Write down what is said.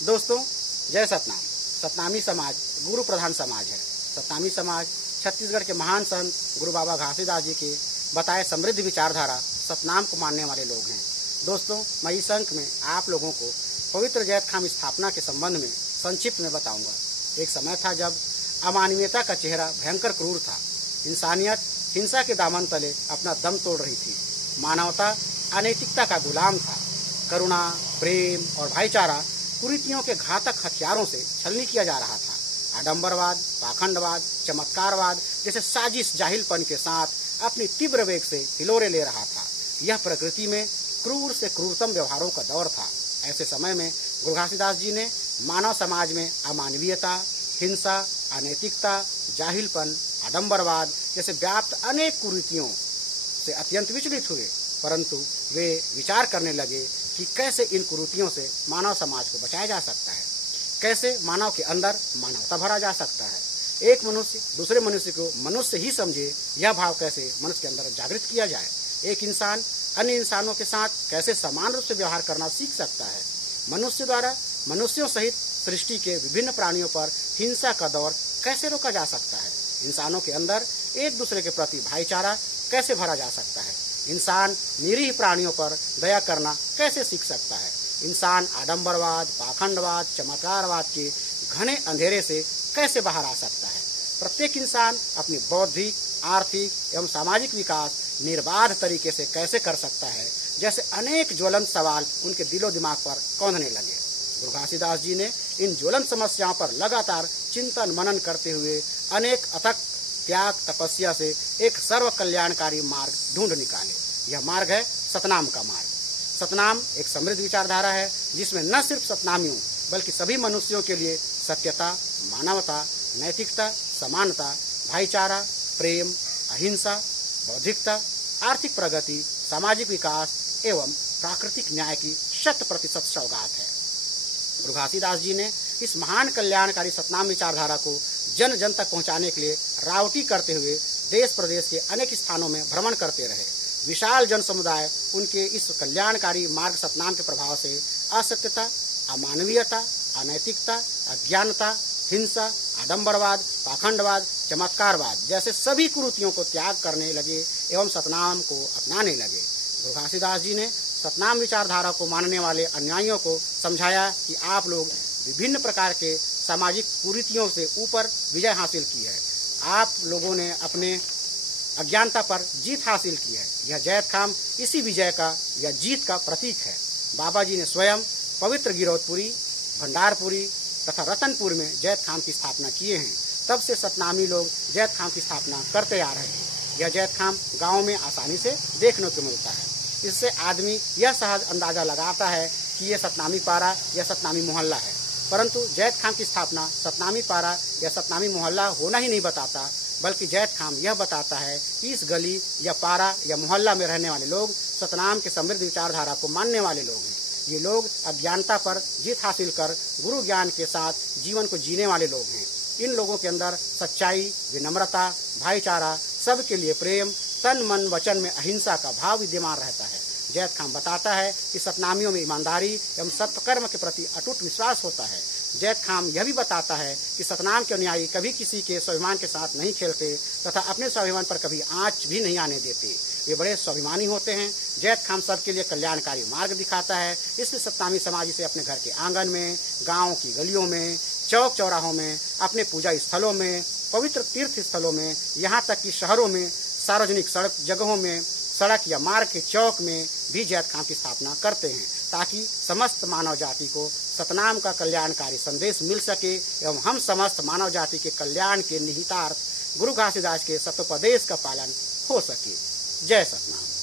दोस्तों, जय सतनाम। सतनामी समाज गुरु प्रधान समाज है। सतनामी समाज छत्तीसगढ़ के महान संत गुरु बाबा घासीदास जी के बताए समृद्ध विचारधारा सतनाम को मानने वाले लोग हैं। दोस्तों, मैं इस अंक में आप लोगों को पवित्र जैत खाम स्थापना के संबंध में संक्षिप्त में बताऊंगा। एक समय था जब अमानवीयता का चेहरा भयंकर क्रूर था। इंसानियत हिंसा के दामन तले अपना दम तोड़ रही थी। मानवता अनैतिकता का गुलाम था। करुणा, प्रेम और भाईचारा कुरीतियों के घातक हथियारों से छलनी किया जा रहा था। आडंबरवाद, पाखंडवाद, चमत्कारवाद जैसे साजिश जाहिलपन के साथ अपनी तीव्र वेग से हिलोरे ले रहा था। यह प्रकृति में क्रूर से क्रूरतम व्यवहारों का दौर था। ऐसे समय में गुरु घासीदास जी ने मानव समाज में अमानवीयता, हिंसा, अनैतिकता, जाहिलपन, आडंबरवाद जैसे व्याप्त अनेक कुरीतियों से अत्यंत विचलित हुए, परंतु वे विचार करने लगे कि कैसे इन कुरीतियों से मानव समाज को बचाया जा सकता है, कैसे मानव के अंदर मानवता भरा जा सकता है। एक मनुष्य दूसरे मनुष्य को मनुष्य ही समझे, यह भाव कैसे मनुष्य के अंदर जागृत किया जाए। एक इंसान अन्य इंसानों के साथ कैसे समान रूप से व्यवहार करना सीख सकता है। मनुष्य द्वारा मनुष्यों सहित सृष्टि के विभिन्न प्राणियों पर हिंसा का दौर कैसे रोका जा सकता है। इंसानों के अंदर एक दूसरे के प्रति भाईचारा कैसे भरा जा सकता है। इंसान निरीह प्राणियों पर दया करना कैसे सीख सकता है। इंसान आडंबरवाद, पाखंडवाद, चमत्कारवाद के घने अंधेरे से कैसे बाहर आ सकता है। प्रत्येक इंसान अपनी बौद्धिक, आर्थिक एवं सामाजिक विकास निर्बाध तरीके से कैसे कर सकता है, जैसे अनेक ज्वलंत सवाल उनके दिलो दिमाग पर कौंधने लगे। गुरु घासीदास जी ने इन ज्वलंत समस्याओं पर लगातार चिंतन मनन करते हुए अनेक अथक त्याग तपस्या से एक सर्व कल्याणकारी मार्ग ढूंढ निकाले। यह मार्ग है सतनाम का मार्ग। सतनाम एक समृद्ध विचारधारा है जिसमें न सिर्फ सतनामियों बल्कि सभी मनुष्यों के लिए सत्यता, मानवता, नैतिकता, समानता, भाईचारा, प्रेम, अहिंसा, बौद्धिकता, आर्थिक प्रगति, सामाजिक विकास एवं प्राकृतिक न्याय की 100% सौगात है। गुरु घासीदास जी ने इस महान कल्याणकारी सतनाम विचारधारा को जन जन तक पहुंचाने के लिए रावटी करते हुए देश प्रदेश के अनेक स्थानों में भ्रमण करते रहे। विशाल जन समुदाय उनके इस कल्याणकारी मार्ग सतनाम के प्रभाव से असत्यता, अमानवीयता, अनैतिकता, अज्ञानता, हिंसा, आडंबरवाद, पाखंडवाद, चमत्कारवाद जैसे सभी कुरीतियों को त्याग करने लगे एवं सतनाम को अपनाने लगे। गुरु घासीदास जी ने सतनाम विचारधारा को मानने वाले अनुयायियों को समझाया कि आप लोग विभिन्न प्रकार के सामाजिक कुरीतियों से ऊपर विजय हासिल की है। आप लोगों ने अपने अज्ञानता पर जीत हासिल की है। यह जैत खाम इसी विजय का या जीत का प्रतीक है। बाबा जी ने स्वयं पवित्र गिरौदपुरी, भंडारपुरी तथा रतनपुर में जैत खाम की स्थापना किए हैं। तब से सतनामी लोग जैत खाम की स्थापना करते आ रहे हैं। यह जैत खाम गाँव में आसानी से देखने को मिलता है। इससे आदमी यह सहज अंदाजा लगाता है कि यह सतनामी पारा या सतनामी मोहल्ला है, परंतु जैत खाम की स्थापना सतनामी पारा या सतनामी मोहल्ला होना ही नहीं बताता, बल्कि जैत खाम यह बताता है कि इस गली या पारा या मोहल्ला में रहने वाले लोग सतनाम के समृद्ध विचारधारा को मानने वाले लोग हैं। ये लोग अज्ञानता पर जीत हासिल कर गुरु ज्ञान के साथ जीवन को जीने वाले लोग हैं। इन लोगों के अंदर सच्चाई, विनम्रता, भाईचारा, सबके लिए प्रेम, तन मन वचन में अहिंसा का भाव विद्यमान रहता है। जैत खाम बताता है कि सतनामियों में ईमानदारी एवं सत्कर्म के प्रति अटूट विश्वास होता है। जैत खाम यह भी बताता है कि सतनाम के अनुयायी कभी किसी के स्वाभिमान के साथ नहीं खेलते तथा अपने स्वाभिमान पर कभी आंच भी नहीं आने देते। वे बड़े स्वाभिमानी होते हैं। जैत खाम सबके लिए कल्याणकारी मार्ग दिखाता है। इसलिए सतनामी समाज इसे अपने घर के आंगन में, गाँव की गलियों में, चौक चौराहों में, अपने पूजा स्थलों में, पवित्र तीर्थ स्थलों में, यहाँ तक कि शहरों में, सार्वजनिक सड़क जगहों में, सड़क या मार्ग के चौक में भी जैत खाम की स्थापना करते हैं, ताकि समस्त मानव जाति को सतनाम का कल्याणकारी संदेश मिल सके एवं हम समस्त मानव जाति के कल्याण के निहितार्थ गुरु घासीदास के सतोपदेश का पालन हो सके। जय सतनाम।